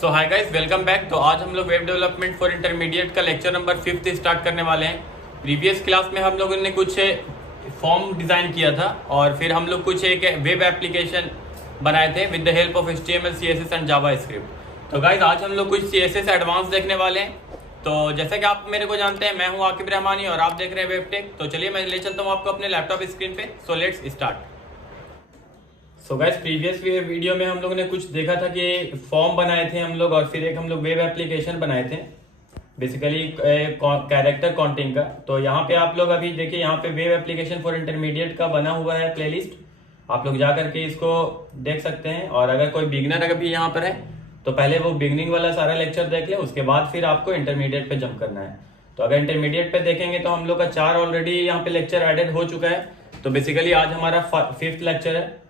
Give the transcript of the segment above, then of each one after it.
सो hi guys, welcome back. तो आज हम लोग वेब डेवलपमेंट फॉर इंटरमीडिएट का लेक्चर नंबर 5 स्टार्ट करने वाले हैं। प्रीवियस क्लास में हम लोगों ने कुछ फॉर्म डिज़ाइन किया था और फिर हम लोग कुछ एक वेब एप्लीकेशन बनाए थे with the help of HTML, CSS and Java script. तो गाइस आज हम लोग कुछ CSS एडवांस देखने वाले हैं। तो जैसे कि आप मेरे को जानते हैं, मैं हूँ आकिब रहमानी और आप देख रहे हैं वेबटेक। तो चलिए मैं ले चलता हूँ आपको अपने लैपटॉप स्क्रीन पे। So let's start. So guys, previous video में हम लोगों ने कुछ देखा था कि फॉर्म बनाए थे हम लोग और फिर एक हम लोग वेब एप्लीकेशन बनाए थे, बेसिकली कैरेक्टर काउंटिंग का। तो यहाँ पे आप लोग अभी देखिए, यहाँ पे वेब एप्लीकेशन फॉर इंटरमीडिएट का बना हुआ है प्लेलिस्ट। आप लोग जा करके इसको देख सकते हैं। और अगर कोई बिगिनर अगर भी यहाँ पर है तो पहले वो बिगिनिंग वाला सारा लेक्चर देख ले, उसके बाद फिर आपको इंटरमीडिएट पे जंप करना है। तो अगर इंटरमीडिएट पे देखेंगे तो हम लोग का 4 ऑलरेडी यहाँ पे लेक्चर एडेड हो चुका है। तो बेसिकली आज हमारा 5th लेक्चर है।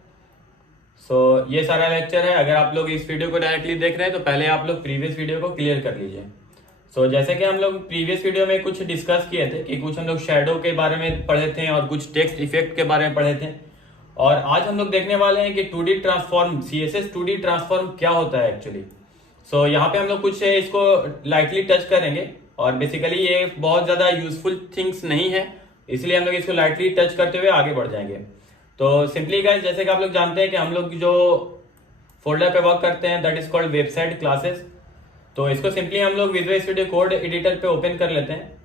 ये सारा लेक्चर है। अगर आप लोग इस वीडियो को डायरेक्टली देख रहे हैं तो पहले आप लोग प्रीवियस वीडियो को क्लियर कर लीजिए। जैसे कि हम लोग प्रीवियस वीडियो में कुछ डिस्कस किए थे कि कुछ हम लोग शैडो के बारे में पढ़े थे और कुछ टेक्स्ट इफेक्ट के बारे में पढ़े थे। और आज हम लोग देखने वाले हैं कि 2D transform, CSS 2D transform क्या होता है एक्चुअली। यहाँ पे हम लोग कुछ इसको लाइटली टच करेंगे और बेसिकली ये बहुत ज्यादा यूजफुल थिंग्स नहीं है, इसलिए हम लोग इसको लाइटली टच करते हुए आगे बढ़ जाएंगे। तो सिंपली गाइस, जैसे कि आप लोग जानते हैं कि हम लोग जो फोल्डर पे वर्क करते हैं that is called website classes. तो इसको सिंपली हम लोग विजुअल स्टूडियो कोड एडिटर पे ओपन कर लेते हैं।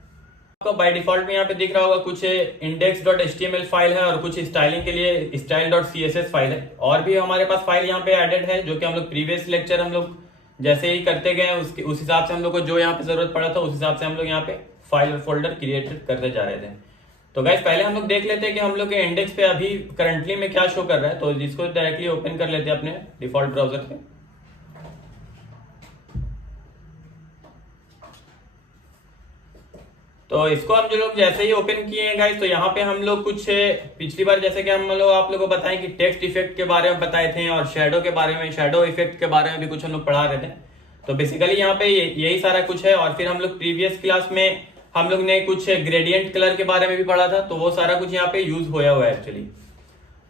आपको बाय डिफॉल्ट में यहाँ पे दिख रहा होगा कुछ index.html फाइल है और कुछ स्टाइलिंग के लिए style.css फाइल है। और भी हमारे पास फाइल यहाँ पे एडेड है जो कि हम लोग प्रीवियस लेक्चर हम लोग जैसे ही करते गए उस हिसाब से हम लोग को जो यहाँ पे जरूरत पड़ा था उस हिसाब से हम लोग यहाँ पे फाइल और फोल्डर क्रिएट करते जा रहे थे। तो गाइस पहले हम लोग देख लेते हैं कि हम लोग के इंडेक्स पे अभी करंटली में क्या शो कर रहा है। तो जिसको डायरेक्टली ओपन कर लेते हैं अपने डिफॉल्ट ब्राउजर पे। तो इसको हम जो लोग जैसे ही ओपन किए हैं गाइस, तो यहाँ पे हम लोग कुछ पिछली बार जैसे कि हम लोग आप लोगों को बताएं कि टेक्स्ट इफेक्ट के बारे में बताए थे और शैडो के बारे में, शैडो इफेक्ट के बारे में भी कुछ हम लोग पढ़ा रहे थे। तो बेसिकली यहाँ पे यही सारा कुछ है। और फिर हम लोग प्रीवियस क्लास में हम लोग ने कुछ ग्रेडियंट कलर के बारे में भी पढ़ा था, तो वो सारा कुछ यहाँ पे यूज होया हुआ है एक्चुअली।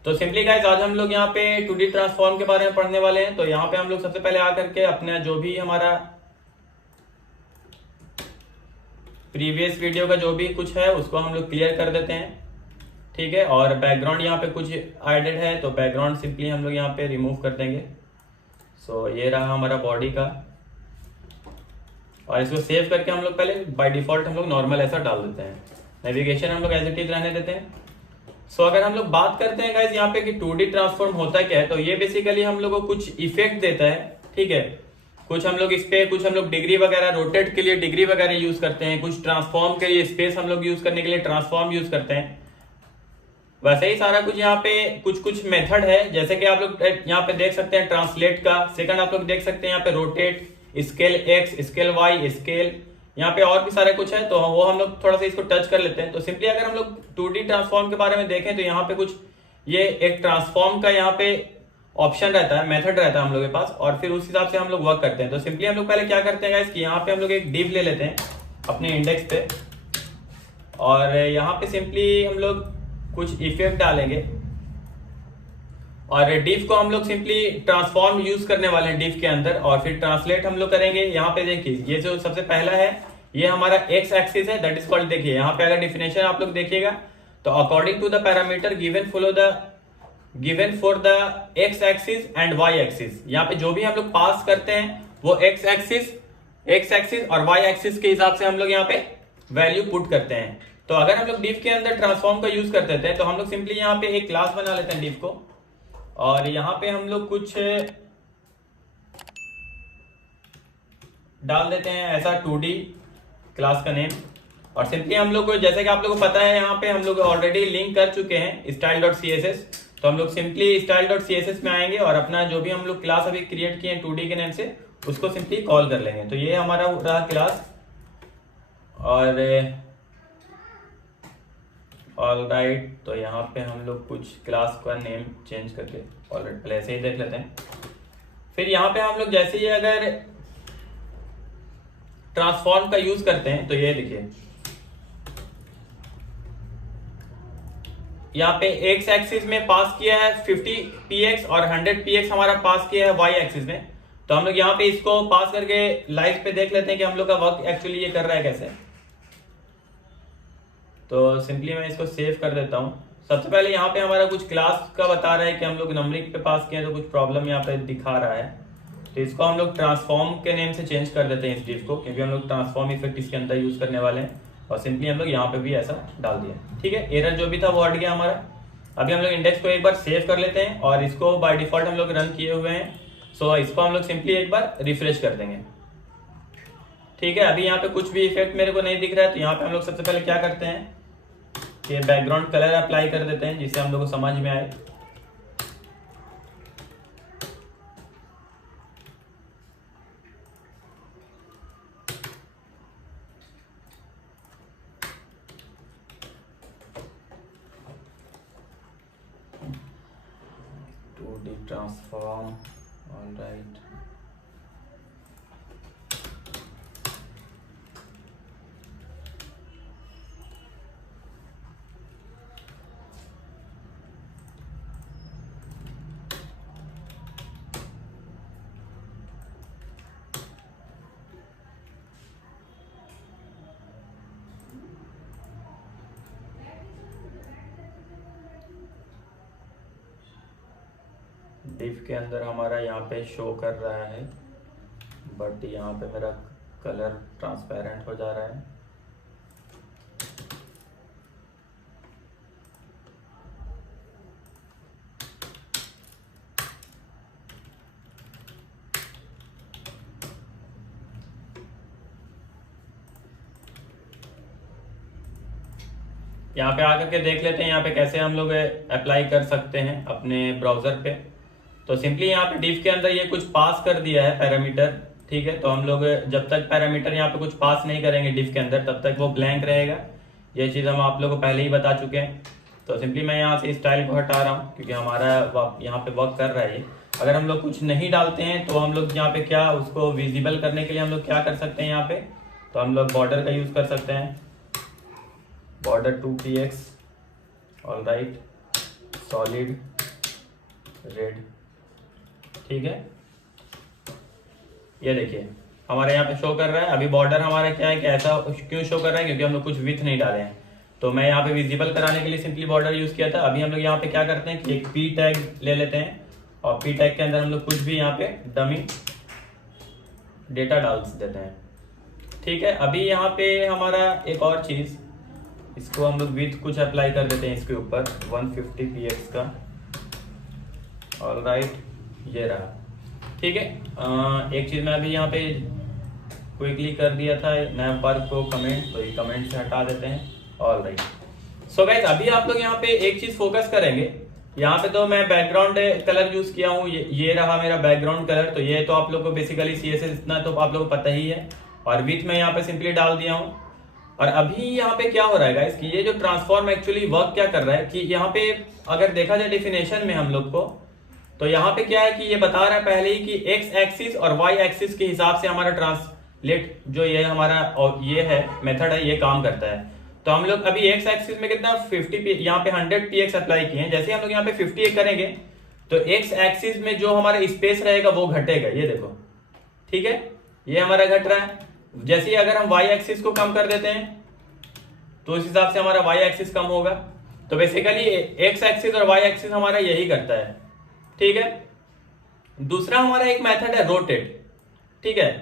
तो सिंपली गाइस आज हम लोग यहाँ पे 2D ट्रांसफॉर्म के बारे में पढ़ने वाले हैं। तो यहाँ पे हम लोग सबसे पहले आकर के अपना जो भी हमारा प्रीवियस वीडियो का जो भी कुछ है उसको हम लोग क्लियर कर देते हैं, ठीक है। और बैकग्राउंड यहाँ पे कुछ एडेड है तो बैकग्राउंड सिंपली हम लोग यहाँ पे रिमूव कर देंगे। ये रहा हमारा बॉडी का। और इसको सेव करके हम लोग पहले बाय डिफॉल्ट हम लोग नॉर्मल ऐसा डाल देते हैं। नेविगेशन हम लोग एज इट इज रहने देते हैं। अगर हम लोग बात करते हैं गाइस यहाँ पे कि 2D ट्रांसफॉर्म होता क्या है, तो ये बेसिकली हम लोग को कुछ इफेक्ट देता है, ठीक है। कुछ हम लोग इस पे कुछ हम लोग डिग्री वगैरह, रोटेट के लिए डिग्री वगैरह यूज करते हैं, कुछ ट्रांसफॉर्म के लिए स्पेस हम लोग यूज करने के लिए ट्रांसफॉर्म यूज करते हैं। वैसे ही सारा कुछ यहाँ पे कुछ मेथड है, जैसे कि आप लोग यहाँ पे देख सकते हैं ट्रांसलेट का। सेकंड आप लोग देख सकते हैं यहाँ पे rotate, scale X, scale Y, scale, यहाँ पे और भी सारे कुछ है। तो वो हम लोग थोड़ा सा इसको टच कर लेते हैं। तो सिंपली अगर हम लोग 2D ट्रांसफॉर्म के बारे में देखें तो यहाँ पे कुछ ये एक ट्रांसफॉर्म का यहाँ पे ऑप्शन रहता है, मेथड रहता है हम लोग के पास, और फिर उस हिसाब से हम लोग वर्क करते हैं। तो सिंपली हम लोग पहले क्या करते हैं गाइस कि यहाँ पे हम लोग एक डिव ले लेते हैं अपने इंडेक्स पे और यहाँ पे सिंपली हम लोग कुछ इफेक्ट डालेंगे और डिव को हम लोग सिंपली ट्रांसफॉर्म यूज करने वाले हैं डिव के अंदर। और फिर ट्रांसलेट हम लोग करेंगे। यहाँ पे देखिए ये जो सबसे पहला है ये हमारा एक्स एक्सिस है, दैट इज कॉल्ड। देखिए यहाँ पे अगर डिफिनेशन आप लोग देखिएगा तो according to the parameter given for the x axis and y axis, यहाँ पे जो भी हम लोग पास करते हैं वो एक्स एक्सिस और वाई एक्सिस के हिसाब से हम लोग यहाँ पे वैल्यू पुट करते हैं। तो अगर हम लोग डिव के अंदर ट्रांसफॉर्म का यूज करते थे तो हम लोग सिंपली यहाँ पे एक क्लास बना लेते हैं डिव को, और यहाँ पे हम लोग कुछ डाल देते हैं ऐसा 2D क्लास का नेम। और सिंपली हम लोग को, जैसे कि आप लोगों को पता है, यहाँ पे हम लोग ऑलरेडी लिंक कर चुके हैं style.css। तो हम लोग सिंपली style.css में आएंगे और अपना जो भी हम लोग क्लास अभी क्रिएट किए हैं 2D के नेम से उसको सिंपली कॉल कर लेंगे। तो ये हमारा रहा क्लास। और ऑलराइट, तो यहाँ पे हम लोग कुछ क्लास का नेम चेंज करके ऑलरेडी पहले ऐसे ही देख लेते हैं। फिर यहाँ पे हम लोग जैसे ही अगर ट्रांसफॉर्म का यूज करते हैं तो ये देखिए यहाँ पे एक्स एक्सिस में पास किया है 50 px और 100 px हमारा पास किया है वाई एक्सिस में। तो हम लोग यहाँ पे इसको पास करके लाइव पे देख लेते हैं कि हम लोग का वर्क एक्चुअली ये कर रहा है कैसे। तो सिंपली मैं इसको सेव कर देता हूँ। सबसे पहले यहाँ पे हमारा कुछ क्लास का बता रहा है कि हम लोग नंबरिंग पे पास किए, तो कुछ प्रॉब्लम यहाँ पे दिखा रहा है। तो इसको हम लोग ट्रांसफॉर्म के नेम से चेंज कर देते हैं इस डिव को, क्योंकि हम लोग ट्रांसफॉर्म इफेक्ट इसके अंदर यूज करने वाले हैं। और सिंपली हम लोग यहाँ पे भी ऐसा डाल दिया, ठीक है। एरर जो भी था वो हट गया हमारा। अभी हम लोग इंडेक्स को एक बार सेव कर लेते हैं और इसको बाय डिफॉल्ट हम लोग रन किए हुए हैं। सो इसको हम लोग सिंपली एक बार रिफ्रेश कर देंगे, ठीक है। अभी यहाँ पे कुछ भी इफेक्ट मेरे को नहीं दिख रहा है, तो यहाँ पे हम लोग सबसे पहले क्या करते हैं कि बैकग्राउंड कलर अप्लाई कर देते हैं, जिससे हम लोग को समझ में आए। Transform, alright. डिव के अंदर हमारा यहाँ पे शो कर रहा है, बट यहाँ पे मेरा कलर ट्रांसपेरेंट हो जा रहा है। यहाँ पे आकर के देख लेते हैं यहाँ पे कैसे हम लोग अप्लाई कर सकते हैं अपने ब्राउजर पे। तो सिंपली यहाँ पे डिव के अंदर ये कुछ पास कर दिया है पैरामीटर, ठीक है। तो हम लोग जब तक पैरामीटर यहाँ पे कुछ पास नहीं करेंगे डिव के अंदर, तब तक वो ब्लैंक रहेगा। ये चीज़ हम आप लोगों को पहले ही बता चुके हैं। तो सिंपली मैं यहाँ से स्टाइल को हटा रहा हूँ, क्योंकि हमारा यहाँ पे वर्क कर रहा है ये। अगर हम लोग कुछ नहीं डालते हैं तो हम लोग यहाँ पे क्या उसको विजिबल करने के लिए हम लोग क्या कर सकते हैं यहाँ पे, तो हम लोग बॉर्डर का यूज कर सकते हैं, border 2px, alright, solid red, ठीक है। ये देखिए हमारे यहाँ पे शो कर रहा है। अभी बॉर्डर हमारा क्या है कि ऐसा क्यों शो कर रहा है, क्योंकि हम लोग कुछ विथ नहीं डाले हैं। तो मैं यहाँ पे विजिबल कराने के लिए सिंपली बॉर्डर यूज किया था। अभी हम लोग यहाँ पे क्या करते हैं कि एक पी टैग ले लेते हैं, और पी टैग के अंदर हम लोग कुछ भी यहाँ पे डमी डेटा डाल देते हैं, ठीक है। अभी यहाँ पे हमारा एक और चीज, इसको हम लोग विथ कुछ अप्लाई कर देते हैं इसके ऊपर 150px का, ऑलराइट, ये रहा, ठीक है। एक चीज मैं अभी यहाँ पे क्विकली कर दिया था नैव बार को कमेंट, तो ये कमेंट से हटा देते हैं, ऑलराइट। सो गाइस अभी आप लोग यहाँ पे एक चीज फोकस करेंगे। यहाँ पे तो मैं बैकग्राउंड कलर यूज किया हूँ, ये रहा मेरा बैकग्राउंड कलर। तो ये तो आप लोग को बेसिकली CSS इतना तो आप लोग को पता ही है, और विथ में यहाँ पे सिंपली डाल दिया हूँ। और अभी यहाँ पे क्या हो रहा है गाइस कि ये जो ट्रांसफॉर्म एक्चुअली वर्क क्या कर रहा है कि यहाँ पे अगर देखा जाए डेफिनेशन में हम लोग को, तो यहाँ पे क्या है कि ये बता रहा है पहले ही कि एक्स एक्सिस और वाई एक्सिस के हिसाब से हमारा ट्रांसलेट जो ये हमारा और ये है मेथड है, ये काम करता है। तो हम लोग अभी एक्स एक्सिस में कितना 50 यहाँ पे 100px अप्लाई किए हैं। जैसे हम लोग यहाँ पे 50 करेंगे तो एक्स एक्सिस में जो हमारा स्पेस रहेगा वो घटेगा, ये देखो, ठीक है, ये हमारा घट रहा है। जैसे ही अगर हम वाई एक्सिस को कम कर देते हैं तो उस हिसाब से हमारा वाई एक्सिस कम होगा। तो बेसिकली एक्स एक्सिस और वाई एक्सिस हमारा यही करता है, ठीक है। दूसरा हमारा एक मेथड है रोटेट, ठीक है।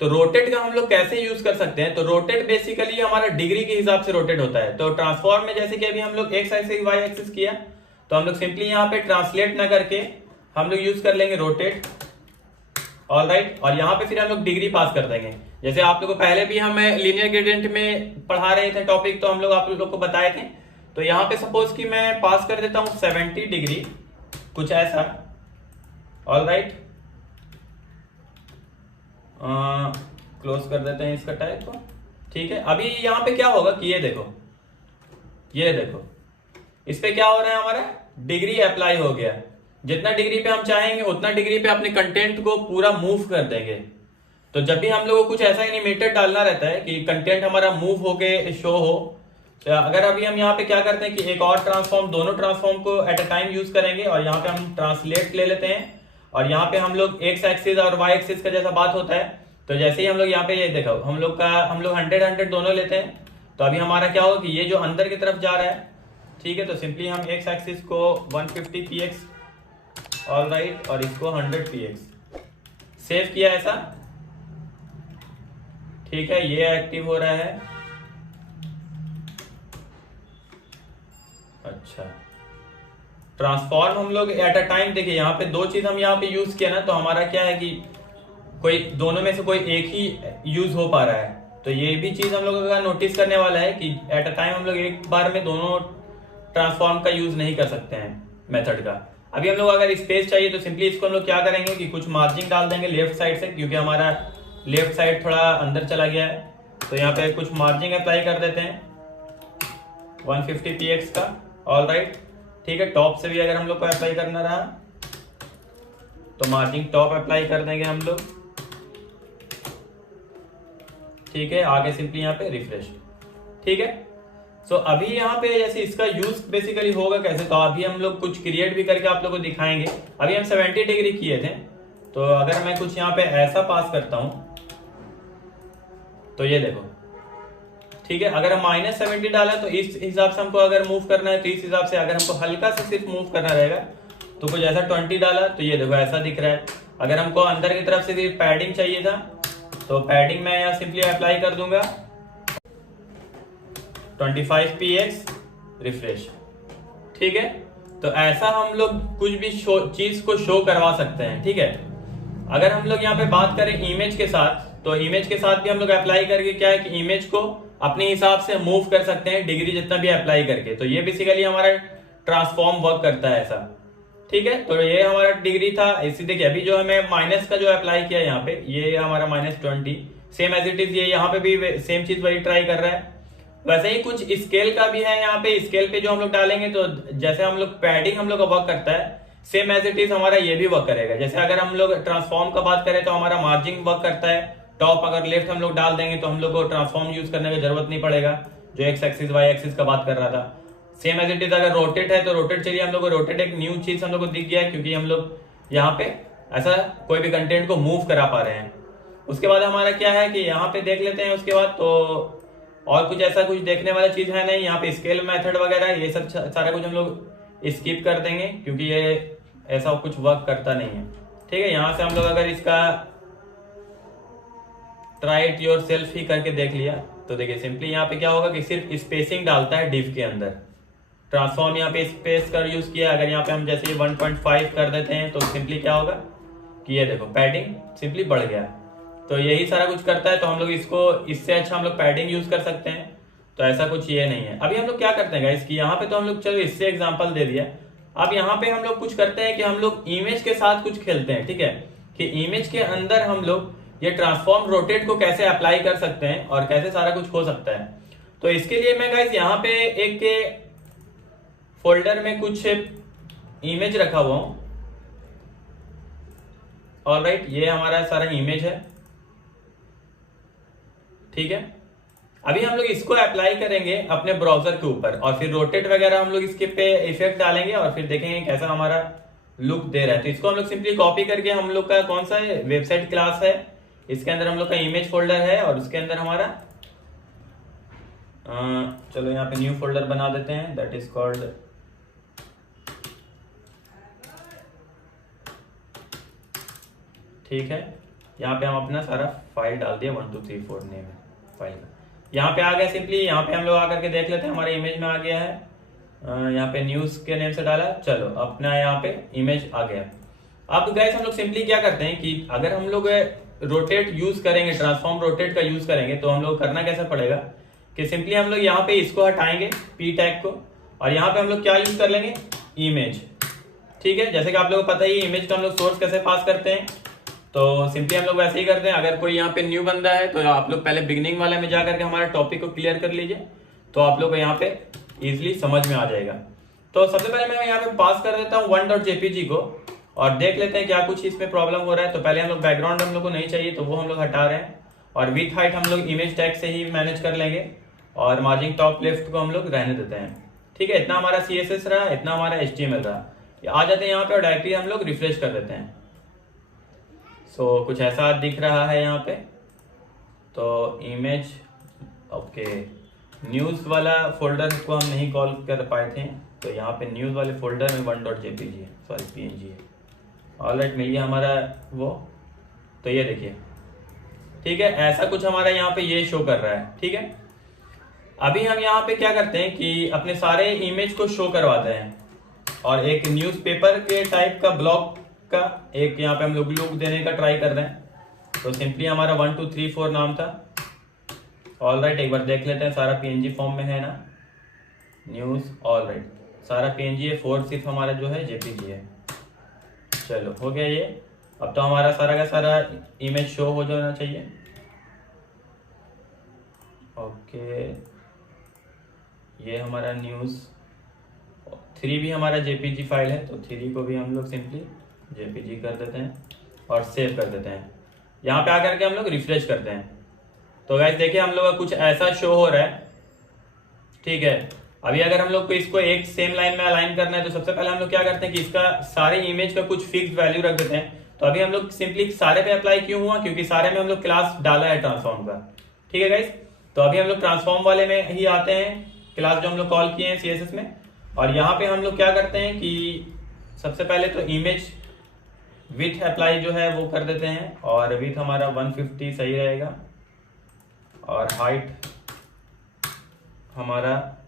तो रोटेट का हम लोग कैसे यूज कर सकते हैं, तो रोटेट बेसिकली हमारा डिग्री के हिसाब से रोटेट होता है। तो ट्रांसफॉर्म में जैसे कि अभी हम लोग एक्स एक्सिस वाई एक्सिस किया, तो हम लोग सिंपली यहाँ पे ट्रांसलेट ना करके हम लोग यूज कर लेंगे रोटेट, ऑलराइट। और यहाँ पे फिर हम लोग डिग्री पास कर देंगे। जैसे आप लोग को पहले भी हम लीनियर ग्रेडियंट में पढ़ा रहे थे टॉपिक, तो हम लोग आप लोग को बताए थे। तो यहाँ पे सपोज कि मैं पास कर देता हूँ 70 डिग्री, कुछ ऐसा, ऑलराइट। क्लोज कर देते हैं इसका टैग को, ठीक है। अभी यहाँ पे क्या होगा कि ये देखो इस पे क्या हो रहा है, हमारा डिग्री अप्लाई हो गया। जितना डिग्री पे हम चाहेंगे उतना डिग्री पे अपने कंटेंट को पूरा मूव कर देंगे। तो जब भी हम लोग को कुछ ऐसा एनिमेटेड डालना रहता है कि कंटेंट हमारा मूव होके शो हो, तो अगर अभी हम यहाँ पे क्या करते हैं कि एक और ट्रांसफॉर्म, दोनों ट्रांसफॉर्म को एट अ टाइम यूज करेंगे, और यहाँ पे हम ट्रांसलेट ले लेते हैं और यहाँ पे हम लोग एक्स एक्सिस और वाई एक्सिस का जैसा बात होता है, तो जैसे ही हम लोग यहाँ पे ये देखो हम लोग 100 दोनों लेते हैं, तो अभी हमारा क्या होगा कि ये जो अंदर की तरफ जा रहा है, ठीक है, तो सिंपली हम एक्स एक्सिस को 150 px ऑल राइट और इसको 100 px सेव किया ऐसा, ठीक है, ये एक्टिव हो रहा है। अच्छा, ट्रांसफॉर्म हम लोग एट अ टाइम, देखिए यहाँ पे दो चीज हम यहाँ पे यूज किया ना, तो हमारा क्या है कि कोई दोनों में से कोई एक ही यूज हो पा रहा है, तो ये भी चीज हम लोग का नोटिस करने वाला है कि एट अ टाइम हम लोग एक बार में दोनों ट्रांसफॉर्म का यूज नहीं कर सकते हैं मेथड का। अभी हम लोग अगर स्पेस चाहिए तो सिंपली इसको हम लोग क्या करेंगे कि कुछ मार्जिन डाल देंगे लेफ्ट साइड से, क्योंकि हमारा लेफ्ट साइड थोड़ा अंदर चला गया है, तो यहाँ पे कुछ मार्जिन अप्लाई कर देते हैं 150 px का, ऑल राइट, ठीक है। टॉप से भी अगर हम लोग को अप्लाई करना रहा तो मार्जिन टॉप अप्लाई कर देंगे हम लोग, ठीक है। आगे सिंपली यहाँ पे रिफ्रेश, ठीक है। सो अभी यहाँ पे जैसे इसका यूज बेसिकली होगा कैसे, तो अभी हम लोग कुछ क्रिएट भी करके आप लोगों को दिखाएंगे। अभी हम 70 डिग्री किए थे, तो अगर मैं कुछ यहाँ पे ऐसा पास करता हूं तो ये देखो, ठीक है। अगर हम -70 डाला तो इस हिसाब से हमको अगर मूव करना है, तो इस हिसाब से अगर हमको हल्का से सिर्फ मूव करना रहेगा तो कुछ ऐसा 20 डाला तो ये देखो ऐसा दिख रहा है। अगर हमको अंदर की तरफ से भी पैडिंग चाहिए था तो पैडिंग मैं यहाँ सिंपली अप्लाई कर दूंगा 25 px रिफ्रेश, ठीक है। तो ऐसा हम लोग कुछ भी चीज को शो करवा सकते हैं, ठीक है। अगर हम लोग यहाँ पे बात करें इमेज के साथ, तो इमेज के साथ भी हम लोग अप्लाई करके क्या है कि इमेज को अपने हिसाब से मूव कर सकते हैं डिग्री जितना भी अप्लाई करके। तो ये बेसिकली हमारा ट्रांसफॉर्म वर्क करता है ऐसा, ठीक है। तो ये हमारा डिग्री था। इसी देखिए अभी जो हमें माइनस का जो अप्लाई किया यहाँ पे, ये हमारा -20 सेम एज इट इज, ये यहाँ पे भी सेम चीज वही ट्राई कर रहा है। वैसे ही कुछ स्केल का भी है यहाँ पे, स्केल पे जो हम लोग डालेंगे तो जैसे हम लोग पैडिंग हम लोग का वर्क करता है सेम एज इट इज हमारा ये भी वर्क करेगा। जैसे अगर हम लोग ट्रांसफॉर्म का बात करें तो हमारा मार्जिन वर्क करता है, टॉप अगर लेफ्ट हम लोग डाल देंगे तो हम लोग को ट्रांसफॉर्म यूज करने की जरूरत नहीं पड़ेगा, जो एक्स एक्सिस वाई एक्सिस का बात कर रहा था। सेम एज इट इज अगर रोटेट है तो रोटेट चाहिए हम लोग को, रोटेट एक न्यू चीज हम लोग को दिख गया है क्योंकि हम लोग यहाँ पे ऐसा कोई भी कंटेंट को मूव करा पा रहे हैं। उसके बाद हमारा क्या है कि यहाँ पे देख लेते हैं, उसके बाद तो और कुछ ऐसा कुछ देखने वाला चीज है नहीं। यहाँ पे स्केल मेथड वगैरह ये सब सारा कुछ हम लोग स्किप कर देंगे क्योंकि ये ऐसा कुछ वर्क करता नहीं है, ठीक है। यहाँ से हम लोग अगर इसका ट्राई इट योर सेल्फ ही करके देख लिया तो देखिए सिंपली यहाँ पे क्या होगा कि सिर्फ स्पेसिंग डालता है डिव के अंदर। ट्रांसफॉर्म यहाँ पे स्पेस का यूज किया, अगर यहाँ पे हम जैसे 1.5 कर देते हैं तो सिंपली क्या होगा कि ये देखो पैडिंग सिंपली बढ़ गया। तो यही सारा कुछ करता है, तो हम लोग इसको इससे अच्छा हम लोग पैडिंग यूज कर सकते हैं, तो ऐसा कुछ ये नहीं है। अभी हम लोग क्या करते हैं गाइस कि यहाँ पे तो हम लोग चलो इससे एग्जांपल दे दिया। अब यहाँ पे हम लोग कुछ करते हैं कि हम लोग इमेज के साथ कुछ खेलते हैं, ठीक है, कि इमेज के अंदर हम लोग ये ट्रांसफॉर्म रोटेट को कैसे अप्लाई कर सकते हैं और कैसे सारा कुछ हो सकता है। तो इसके लिए मैं गाइस यहाँ पे एक फोल्डर में कुछ इमेज रखा हुआ हूं, ऑलराइट, ये हमारा सारा इमेज है, ठीक है। अभी हम लोग इसको अप्लाई करेंगे अपने ब्राउजर के ऊपर और फिर रोटेट वगैरह हम लोग इसके पे इफेक्ट डालेंगे और फिर देखेंगे कैसा हमारा लुक दे रहा है। तो इसको हम लोग सिंपली कॉपी करके हम लोग का कौन सा है वेबसाइट क्लास है, इसके अंदर हम लोग का इमेज फोल्डर है और उसके अंदर हमारा चलो यहाँ पे न्यू फोल्डर बना देते हैं, दैट इज कॉल्ड ठीक है। यहाँ पे हम अपना सारा फाइल डाल दिया 1 2 3 4 नेम है फाइल का, यहाँ पे आ गया। सिंपली यहाँ पे हम लोग आकर के देख लेते हैं हमारे इमेज में आ गया है, यहाँ पे न्यूज के नेम से डाला, चलो अपना यहाँ पे इमेज आ गया। अब गाइस हम लोग सिंपली क्या करते हैं कि अगर हम लोग रोटेट यूज करेंगे, ट्रांसफॉर्म रोटेट का यूज करेंगे, तो हम लोग करना कैसा पड़ेगा कि सिंपली हम लोग यहाँ पे इसको हटाएंगे पी टैग को और यहाँ पे हम लोग क्या यूज कर लेंगे इमेज, ठीक है। जैसे कि आप लोगों को पता ही इमेज का हम लोग सोर्स कैसे पास करते हैं, तो सिंपली हम लोग वैसे ही करते हैं। अगर कोई यहाँ पे न्यू बंदा है तो आप लोग पहले बिगनिंग वाले में जाकर के हमारे टॉपिक को क्लियर कर लीजिए, तो आप लोग को यहाँ पे इजिली समझ में आ जाएगा। तो सबसे पहले मैं यहाँ पे पास कर देता हूँ 1.jpg को और देख लेते हैं क्या कुछ इसमें प्रॉब्लम हो रहा है। तो पहले हम लोग बैकग्राउंड हम लोग को नहीं चाहिए तो वो हम लोग हटा रहे हैं और विथ हाइट हम लोग इमेज टैग से ही मैनेज कर लेंगे और मार्जिन टॉप लेफ्ट को हम लोग रहने देते हैं, ठीक है। इतना हमारा CSS रहा, इतना हमारा HTML रहा। आ जाते हैं यहाँ पे और डायरेक्टली हम लोग रिफ्रेश कर देते हैं, सो कुछ ऐसा दिख रहा है यहाँ पे। तो इमेज, ओके, न्यूज़ वाला फोल्डर को हम नहीं कॉल कर पाए थे, तो यहाँ पे न्यूज़ वाले फोल्डर में 1.jpg है, सॉरी png है। ऑलराइट, मिल गया हमारा वो। तो ये देखिए, ठीक है, ऐसा कुछ हमारा यहाँ पे ये शो कर रहा है। ठीक है, अभी हम यहाँ पे क्या करते हैं कि अपने सारे इमेज को शो करवाते हैं और एक न्यूज़पेपर के टाइप का ब्लॉक का एक यहाँ पे हम लोग लुक देने का ट्राई कर रहे हैं। तो सिंपली हमारा 1 2 3 4 नाम था। ऑलराइट, एक बार देख लेते हैं सारा png फॉर्म में है ना, न्यूज़। ऑलराइट, सारा png है, 4 सिर्फ हमारा जो है jpg है। चलो, हो गया ये। अब तो हमारा सारा का सारा इमेज शो हो जाना चाहिए। ओके, ये हमारा न्यूज़ 3 भी हमारा jpg फाइल है, तो 3 को भी हम लोग सिंपली jpg कर देते हैं और सेव कर देते हैं। यहाँ पे आकर के हम लोग रिफ्रेश करते हैं। तो गाइस देखिए, हम लोग का कुछ ऐसा शो हो रहा है। ठीक है, अभी अगर हम लोग को इसको एक सेम लाइन में अलाइन करना है, तो सबसे पहले हम लोग क्या करते हैं कि इसका सारे इमेज का कुछ फिक्स वैल्यू रख देते हैं। तो अभी हम लोग सिंपली सारे पे अप्लाई क्यों हुआ, क्योंकि सारे में हम लोग क्लास डाला है ट्रांसफॉर्म का। ठीक है गाइस, तो अभी हम लोग ट्रांसफॉर्म वाले में ही आते हैं, क्लास जो हम लोग कॉल किए हैं CSS में। और यहाँ पे हम लोग क्या करते हैं कि सबसे पहले तो इमेज विथ अप्लाई जो है वो कर देते हैं, और विथ हमारा 150 सही रहेगा, और हाइट हमारा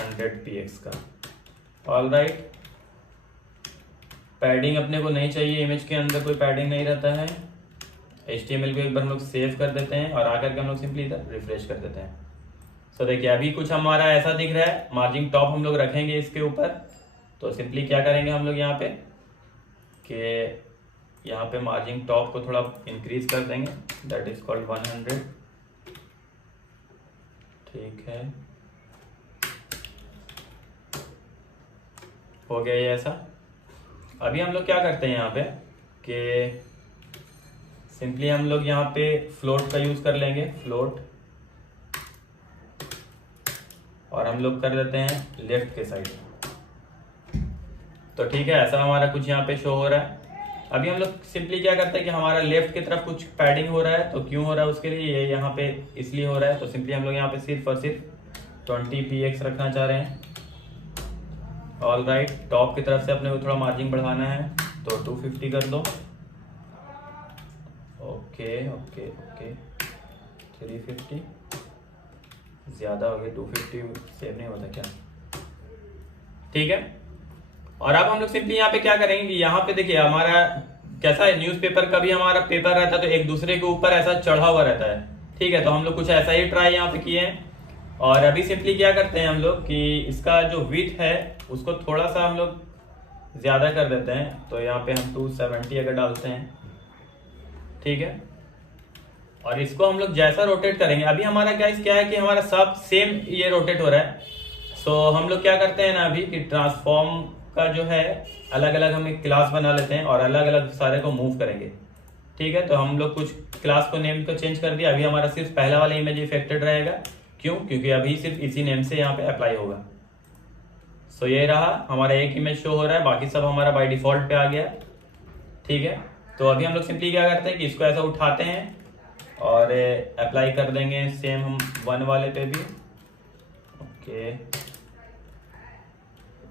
100 px का। ऑलराइट, पैडिंग अपने को नहीं चाहिए, इमेज के अंदर कोई पैडिंग नहीं रहता है। HTML को एक बार हम लोग सेव कर देते हैं और आकर के हम लोग सिंपली इधर रिफ्रेश कर देते हैं। सो देखिए, अभी कुछ हमारा ऐसा दिख रहा है। मार्जिन टॉप हम लोग रखेंगे इसके ऊपर। तो सिंपली क्या करेंगे हम लोग यहाँ पे कि यहाँ पे मार्जिन टॉप को थोड़ा इंक्रीज कर देंगे, दैट इज कॉल्ड 100। ठीक है, हो गया ये ऐसा। अभी हम लोग क्या करते हैं यहाँ पे कि सिंपली हम लोग यहाँ पे फ्लोट का यूज कर लेंगे, फ्लोट, और हम लोग कर देते हैं लेफ्ट के साइड। तो ठीक है, ऐसा हमारा कुछ यहाँ पे शो हो रहा है। अभी हम लोग सिंपली क्या करते हैं कि हमारा लेफ्ट की तरफ कुछ पैडिंग हो रहा है। तो क्यों हो रहा है, उसके लिए ये यहाँ पे इसलिए हो रहा है। तो सिंपली हम लोग यहाँ पे सिर्फ और सिर्फ 20 px रखना चाह रहे हैं। ऑलराइट, टॉप की तरफ से अपने को थोड़ा मार्जिन बढ़ाना है, तो 250 कर दो। ओके ओके ओके, 350 ज़्यादा हो गया, 250 सेव नहीं होता क्या। ठीक है, और अब हम लोग सिंपली यहाँ पे क्या करेंगे कि यहाँ पे देखिए हमारा कैसा है, न्यूज़पेपर का भी हमारा पेपर रहता है तो एक दूसरे के ऊपर ऐसा चढ़ा हुआ रहता है। ठीक है, तो हम लोग कुछ ऐसा ही ट्राई यहाँ पे किए हैं। और अभी सिंपली क्या करते हैं हम लोग कि इसका जो विड्थ है उसको थोड़ा सा हम लोग ज़्यादा कर देते हैं। तो यहाँ पे हम 270 अगर डालते हैं, ठीक है, और इसको हम लोग जैसा रोटेट करेंगे, अभी हमारा क्या है कि हमारा सब सेम ये रोटेट हो रहा है। सो हम लोग क्या करते हैं ना अभी कि ट्रांसफॉर्म का जो है अलग अलग हम एक क्लास बना लेते हैं और अलग अलग सारे को मूव करेंगे। ठीक है, तो हम लोग कुछ क्लास को नेम को चेंज कर दिया। अभी हमारा सिर्फ पहला वाला इमेज इफेक्टेड रहेगा। क्यों, क्योंकि अभी सिर्फ इसी नेम से यहाँ पे अप्लाई होगा। सो ये रहा हमारा एक इमेज शो हो रहा है, बाकी सब हमारा बाय डिफॉल्ट पे आ गया। ठीक है, तो अभी हम लोग सिंपली क्या करते हैं कि इसको ऐसा उठाते हैं और अप्लाई कर देंगे सेम हम 1 वाले पे भी। ओके,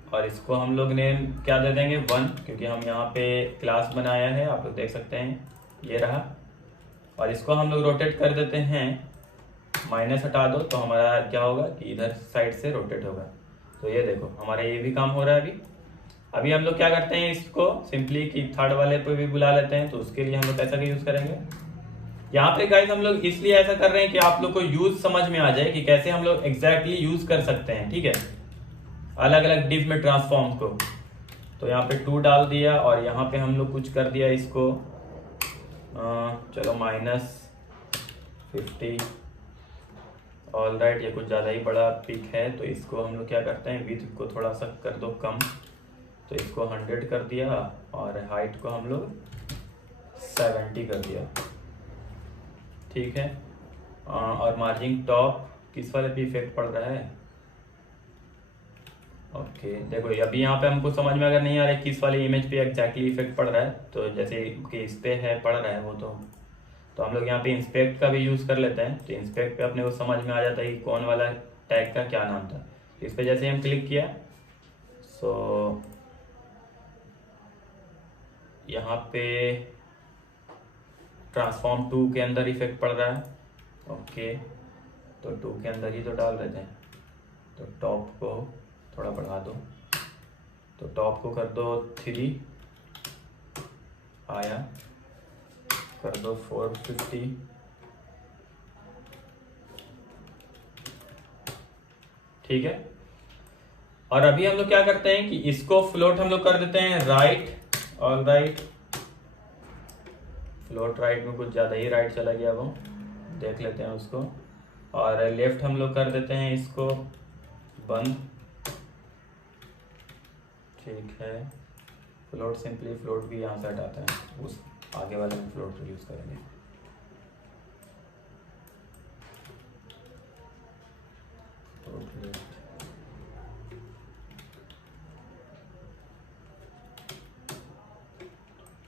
और इसको हम लोग नेम क्या दे देंगे 1, क्योंकि हम यहाँ पे क्लास बनाया है, आप लोग देख सकते हैं ये रहा। और इसको हम लोग रोटेट कर देते हैं, माइनस हटा दो तो हमारा क्या होगा कि इधर साइड से रोटेट होगा। तो ये देखो हमारा ये भी काम हो रहा है। अभी हम लोग क्या करते हैं, इसको सिंपली कि थर्ड वाले पे भी बुला लेते हैं। तो उसके लिए हम लोग कैसा का यूज करेंगे, यहाँ पे गाइस हम लोग इसलिए ऐसा कर रहे हैं कि आप लोग को यूज समझ में आ जाए कि कैसे हम लोग एग्जैक्टली यूज कर सकते हैं। ठीक है, अलग अलग डिव में ट्रांसफॉर्म को। तो यहाँ पे 2 डाल दिया और यहाँ पे हम लोग कुछ कर दिया इसको चलो -50। ऑलराइट, ये कुछ ज़्यादा ही बड़ा पिक है, तो इसको हम लोग क्या करते हैं विड्थ को थोड़ा सा कर दो कम। तो इसको 100 कर दिया और हाइट को हम लोग 70 कर दिया। ठीक है, और मार्जिन टॉप किस वाले पे इफेक्ट पड़ रहा है, ओके देखो अभी यहाँ पे हमको समझ में अगर नहीं आ रहा है किस वाली इमेज पे एग्जैक्टली इफेक्ट पड़ रहा है, तो जैसे कि इस पे है पड़ रहा है वो तो हम लोग यहाँ पे इंस्पेक्ट का भी यूज़ कर लेते हैं। तो इंस्पेक्ट पे अपने को समझ में आ जाता है कि कौन वाला टैग का क्या नाम था। इस पे जैसे हम क्लिक किया सो यहाँ पे ट्रांसफॉर्म 2 के अंदर इफेक्ट पड़ रहा है। ओके तो 2 के अंदर ही तो डाल देते हैं। तो टॉप को थोड़ा बढ़ा दो, तो टॉप को कर दो 3 आया, कर दो 450, ठीक है। और अभी हम लोग क्या करते हैं कि इसको फ्लोट हम लोग कर देते हैं right, all right. Float right में कुछ ज़्यादा ही राइट चला गया, वो देख लेते हैं उसको। और लेफ्ट हम लोग कर देते हैं इसको बंद, ठीक है। फ्लोट सिंपली फ्लोट भी यहाँ से हटाते हैं, उस आगे वाले में फ्लोट को यूज़ करेंगे।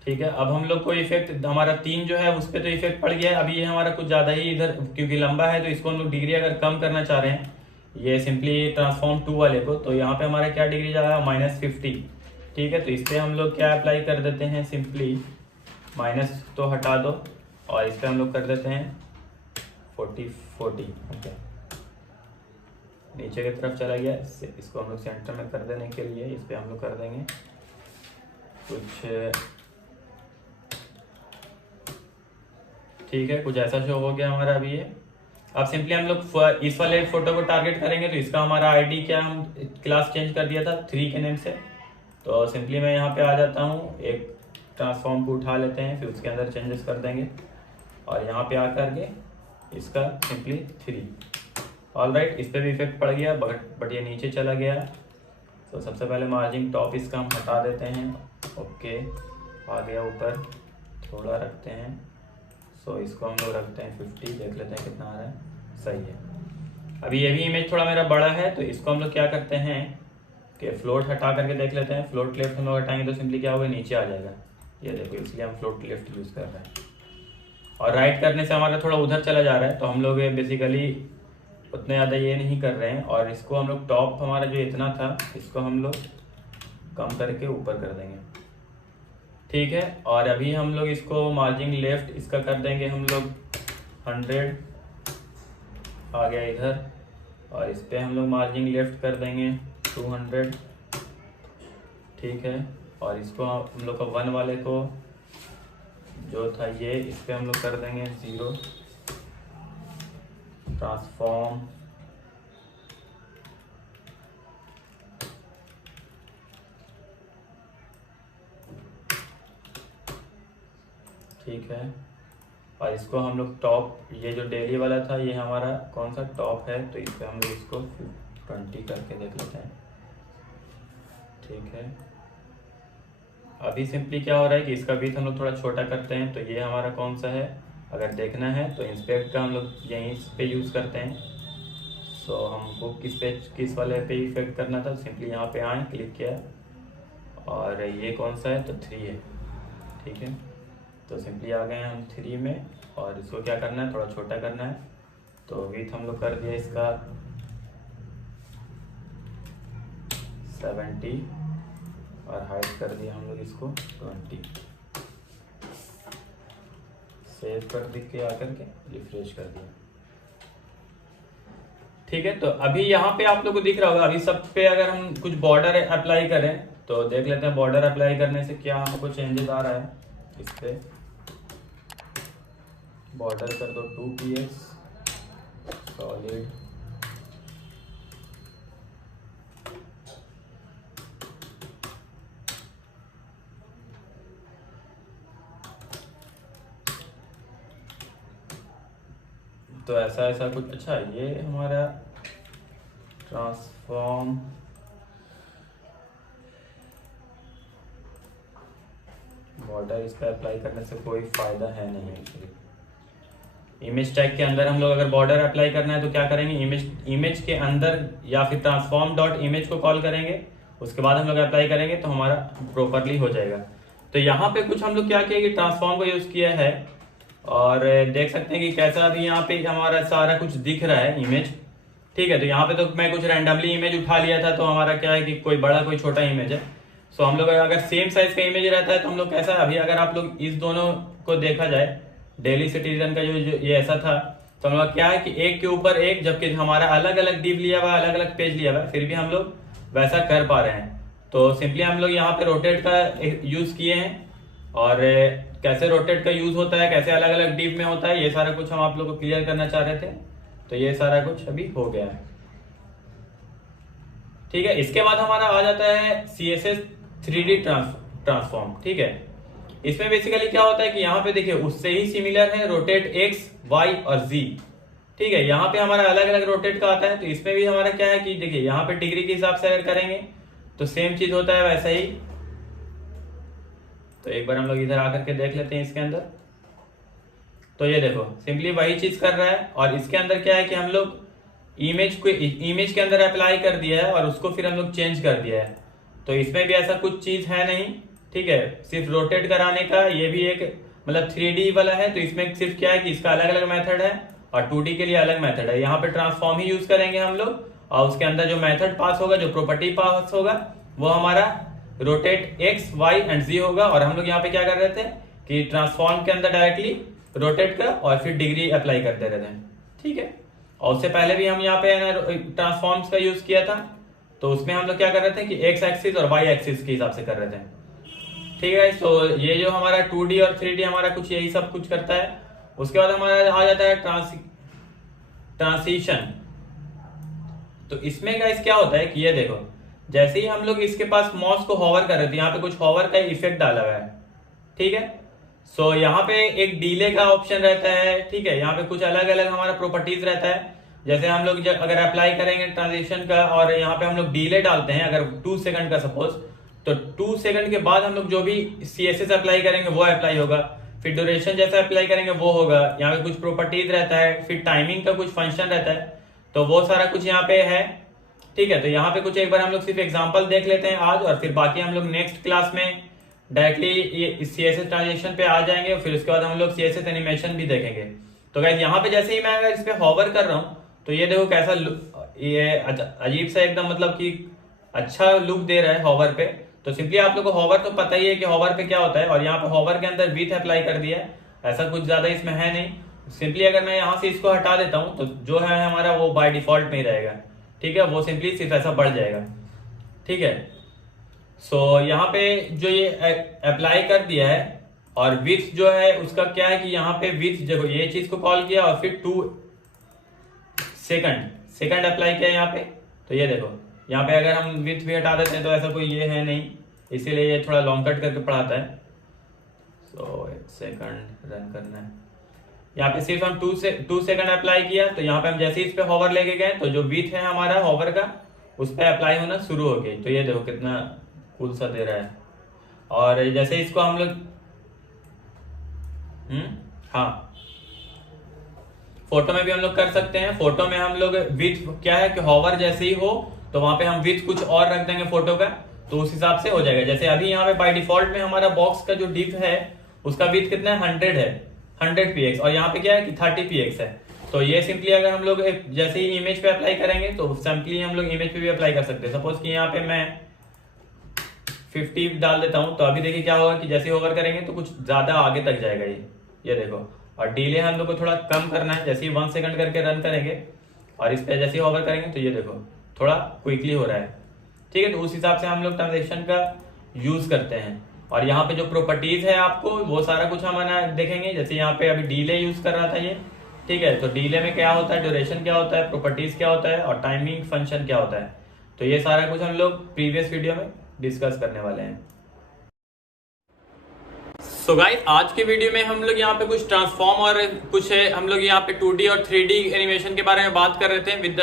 ठीक है। अब हम लोग को इफेक्ट हमारा 3 जो है उस पर तो इफेक्ट पड़ गया है। अभी ये हमारा कुछ ज़्यादा ही इधर क्योंकि लंबा है, तो इसको हम लोग डिग्री अगर कम करना चाह रहे हैं ये सिंपली ट्रांसफॉर्म 2 वाले को, तो यहाँ पे हमारा क्या डिग्री जा रहा है -50, ठीक है। तो इस पर हम लोग क्या अप्लाई कर देते हैं, सिंपली माइनस तो हटा दो और इस पर हम लोग कर देते हैं 40। ओके नीचे की तरफ चला गया, इसको हम लोग सेंटर में कर देने के लिए इस पर हम लोग कर देंगे कुछ, ठीक है। कुछ ऐसा शो हो गया हमारा अभी ये। अब सिंपली हम लोग इस वाले फोटो को टारगेट करेंगे, तो इसका हमारा आईडी क्या, हम क्लास चेंज कर दिया था 3 के नेम से। तो सिंपली मैं यहाँ पे आ जाता हूँ, एक ट्रांसफॉर्म को उठा लेते हैं, फिर उसके अंदर चेंजेस कर देंगे और यहाँ पे आकर के इसका सिंपली 3। ऑल राइट, इस पर भी इफेक्ट पड़ गया बट ये नीचे चला गया। तो सबसे पहले मार्जिन टॉप इसका हम हटा देते हैं। ओके आ गया ऊपर, थोड़ा रखते हैं। सो इसको हम लोग रखते हैं 50, देख लेते हैं कितना आ रहा है, सही है। अभी ये भी इमेज थोड़ा मेरा बड़ा है, तो इसको हम लोग क्या करते हैं कि फ्लोट हटा करके देख लेते हैं। फ्लोट लेफ्ट हम लोग हटाएंगे तो सिंपली क्या होगा, नीचे आ जाएगा। ये देखो इसलिए हम फ्लोट लेफ्ट यूज़ कर रहे हैं। और राइट करने से हमारा थोड़ा उधर चला जा रहा है, तो हम लोग बेसिकली उतने ज़्यादा ये नहीं कर रहे हैं। और इसको हम लोग टॉप हमारा जो इतना था इसको हम लोग कम करके ऊपर कर देंगे, ठीक है। और अभी हम लोग इसको मार्जिन लेफ्ट इसका कर देंगे हम लोग 100 आ गया इधर, और इस पर हम लोग मार्जिन लेफ्ट कर देंगे 200, ठीक है। और इसको हम लोग का 1 वाले को जो था ये, इस पर हम लोग कर देंगे 0, ट्रांसफॉर्म, ठीक है। और इसको हम लोग टॉप, ये जो डेली वाला था ये हमारा कौन सा टॉप है, तो इस पर हम लोग इसको 20 करके देख लेते हैं, ठीक है। अभी सिंपली क्या हो रहा है कि इसका बीच हम लोग थोड़ा छोटा करते हैं। तो ये हमारा कौन सा है, अगर देखना है तो इंस्पेक्ट का हम लोग यहीं पे यूज़ करते हैं। सो हमको किस वाले पे इफेक्ट करना था, सिंपली यहाँ पे आए, क्लिक किया, और ये कौन सा है, तो 3 है, ठीक है। तो सिंपली आ गए हम 3 में, और इसको क्या करना है, थोड़ा छोटा करना है। तो विथ हम लोग कर दिया इसका 70, और हाइट कर दिया हम लोग इसको 20। सेव कर दी के आकर के रिफ्रेश कर दिया, ठीक है। तो अभी यहाँ पे आप लोग को दिख रहा होगा, अभी सब पे अगर हम कुछ बॉर्डर अप्लाई करें तो देख लेते हैं बॉर्डर अप्लाई करने से क्या हमको चेंजेस आ रहा है। इस पे बॉर्डर कर दो 2 px सॉलिड, तो ऐसा कुछ। अच्छा ये हमारा ट्रांसफॉर्म, बॉर्डर इस पर अप्लाई करने से कोई फ़ायदा है नहीं एक्चुअली। इमेज टैग के अंदर हम लोग अगर बॉर्डर अप्लाई करना है तो क्या करेंगे, इमेज के अंदर या फिर ट्रांसफॉर्म डॉट इमेज को कॉल करेंगे, उसके बाद हम लोग अप्लाई करेंगे तो हमारा प्रॉपरली हो जाएगा। तो यहाँ पे कुछ हम लोग क्या किया कि ट्रांसफॉर्म को यूज किया है और देख सकते हैं कि कैसा अभी यहाँ पे हमारा सारा कुछ दिख रहा है इमेज। ठीक है, तो यहाँ पे तो मैं कुछ रैंडमली इमेज उठा लिया था, तो हमारा क्या है कि कोई बड़ा कोई छोटा इमेज है। सो हम लोग अगर सेम साइज का इमेज रहता है तो हम लोग कैसा, अभी अगर आप लोग इस दोनों को देखा जाए, डेली सिटीजन का जो ये ऐसा था, तो हम लोग क्या है कि एक के ऊपर एक, जबकि हमारा अलग अलग डिव लिया हुआ है, अलग अलग पेज लिया हुआ है, फिर भी हम लोग वैसा कर पा रहे हैं। तो सिंपली हम लोग यहाँ पे रोटेट का यूज किए हैं, और कैसे रोटेट का यूज होता है, कैसे अलग अलग डिव में होता है, ये सारा कुछ हम आप लोग को क्लियर करना चाह रहे थे। तो ये सारा कुछ अभी हो गया है। ठीक है, इसके बाद हमारा आ जाता है CSS 3D ट्रांसफॉर्म। ठीक है, इसमें बेसिकली क्या होता है कि यहाँ पे देखिए उससे ही सिमिलर है रोटेट X, Y और Z। ठीक है, यहाँ पे हमारा अलग अलग रोटेट का आता है, तो इसमें भी हमारा क्या है कि देखिए यहाँ पे डिग्री के हिसाब से अगर करेंगे तो सेम चीज होता है वैसा ही। तो एक बार हम लोग इधर आकर के देख लेते हैं इसके अंदर। तो ये देखो सिंपली वही चीज कर रहा है, और इसके अंदर क्या है कि हम लोग इमेज के अंदर अप्लाई कर दिया है और उसको फिर हम लोग चेंज कर दिया है। तो इसमें भी ऐसा कुछ चीज है नहीं। ठीक है, सिर्फ रोटेट कराने का ये भी एक मतलब 3D वाला है, तो इसमें सिर्फ क्या है कि इसका अलग अलग मेथड है और 2D के लिए अलग मेथड है। यहाँ पे ट्रांसफॉर्म ही यूज करेंगे हम लोग, और उसके अंदर जो मेथड पास होगा, जो प्रॉपर्टी पास होगा, वो हमारा rotate X, Y and Z होगा। और हम लोग यहाँ पे क्या कर रहे थे कि ट्रांसफॉर्म के अंदर डायरेक्टली रोटेट का और फिर डिग्री अप्लाई करते रहते हैं। ठीक है, और उससे पहले भी हम यहाँ पे ट्रांसफॉर्म्स का यूज किया था, तो उसमें हम लोग क्या कर रहे थे कि X एक्सिस और Y एक्सिस के हिसाब से कर रहे थे। ठीक है, तो ये जो हमारा 2D और 3D हमारा कुछ यही सब कुछ करता है। उसके बाद हमारा आ जाता है ट्रांसिशन। तो इसमें गाइस क्या होता है कि ये देखो, जैसे ही हम लोग इसके पास माउस को हॉवर कर रहे थे, यहाँ पे कुछ हॉवर का इफेक्ट डाला हुआ है। ठीक है, सो यहाँ पे एक डिले का ऑप्शन रहता है। ठीक है, यहाँ पे कुछ अलग अलग हमारा प्रॉपर्टीज रहता है। जैसे हम लोग अगर अप्लाई करेंगे ट्रांजिशन का, और यहाँ पे हम लोग डिले डालते हैं अगर 2 सेकंड का सपोज, तो 2 सेकंड के बाद हम लोग जो भी CSS अप्लाई करेंगे वो अप्लाई होगा, फिर ड्यूरेशन जैसा अप्लाई करेंगे वो होगा। यहाँ पे कुछ प्रॉपर्टीज रहता है, फिर टाइमिंग का कुछ फंक्शन रहता है, तो वो सारा कुछ यहाँ पे है। ठीक है, तो यहाँ पे कुछ एक बार हम लोग सिर्फ एग्जांपल देख लेते हैं आज, और फिर बाकी हम लोग नेक्स्ट क्लास में डायरेक्टली ये CSS ट्रांजेक्शन पे आ जाएंगे, और फिर उसके बाद हम लोग CSS एनिमेशन भी देखेंगे। तो गाइस यहाँ पे जैसे ही मैं अगर इस पे हॉवर कर रहा हूँ, तो ये देखो कैसा ये अजीब सा एकदम मतलब कि अच्छा लुक दे रहा है हॉवर पे। तो सिंपली आप लोग को हॉवर तो पता ही है कि हॉवर पे क्या होता है, और यहाँ पे हॉवर के अंदर विथ अप्लाई कर दिया है, ऐसा कुछ ज्यादा इसमें है नहीं। सिंपली अगर मैं यहाँ से इसको हटा देता हूँ तो जो है हमारा वो बाय डिफॉल्ट में ही रहेगा। ठीक है, वो सिंपली सिर्फ ऐसा बढ़ जाएगा। ठीक है, सो यहाँ पे जो ये अप्लाई कर दिया है, और विथ जो है उसका क्या है कि यहाँ पे विथ देखो ये चीज को कॉल किया और फिर 2 सेकंड अप्लाई किया यहाँ पे। तो ये देखो यहाँ पे अगर हम विथ भी हटा देते हैं तो ऐसा कोई ये है नहीं, इसीलिए ये थोड़ा लॉन्ग कट करके पढ़ाता है। सो 1 सेकंड रन करना है। यहाँ पे सिर्फ हम 2 सेकंड अप्लाई किया, तो यहाँ पे हम जैसे ही इस पे हॉवर लेके गए तो जो विथ है हमारा हॉवर का उस पर अप्लाई होना शुरू हो गई। तो ये देखो कितना कूल सा दे रहा है। और जैसे इसको हम लोग हाँ फोटो में भी हम लोग कर सकते हैं। फोटो में हम लोग विथ क्या है कि हॉवर जैसे ही हो तो वहां पे हम विथ कुछ और रख देंगे फोटो का, तो उस हिसाब से हो जाएगा। जैसे अभी यहाँ पे बाय डिफॉल्ट में हमारा बॉक्स का जो डिप है उसका विथ कितना है 100 है, 100 px, और यहाँ पे क्या है कि 30 px है। तो ये सिंपली अगर हम लोग जैसे ही इमेज पे अप्लाई करेंगे तो सिंपली हम लोग इमेज पे भी अप्लाई कर सकते हैं। सपोज कि यहाँ पे मैं 50 डाल देता हूँ, तो अभी देखिए क्या होगा कि जैसे ओवर करेंगे तो कुछ ज्यादा आगे तक जाएगा ये देखो। और डिले हम लोग को थोड़ा कम करना है, जैसे ही 1 सेकंड करके रन करेंगे और इस पे जैसे ही ओवर करेंगे तो ये देखो थोड़ा क्विकली हो रहा है। ठीक है, तो उस हिसाब से हम लोग ट्रांजेक्शन का यूज करते हैं। और यहाँ पे जो प्रॉपर्टीज है आपको वो सारा कुछ हम देखेंगे। जैसे यहाँ पे अभी डिले यूज कर रहा था ये, ठीक है, तो डिले में क्या होता है, ड्यूरेशन क्या होता है, प्रॉपर्टीज क्या होता है और टाइमिंग फंक्शन क्या होता है। तो ये सारा कुछ हम लोग प्रीवियस वीडियो में डिस्कस करने वाले हैं। सो गाइस आज के वीडियो में हम लोग यहाँ पे कुछ ट्रांसफॉर्म और कुछ हम लोग यहाँ पे 2D और 3D एनिमेशन के बारे में बात कर रहे थे विद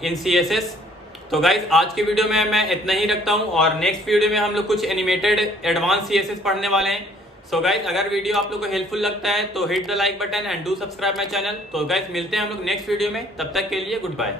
इन CSS। तो गाइस आज के वीडियो में मैं इतना ही रखता हूँ, और नेक्स्ट वीडियो में हम लोग कुछ एनिमेटेड एडवांस CSS पढ़ने वाले हैं। सो गाइज अगर वीडियो आप लोग को हेल्पफुल लगता है तो hit the like button and do subscribe my channel. तो गाइज मिलते हैं हम लोग नेक्स्ट वीडियो में, तब तक के लिए गुड बाय।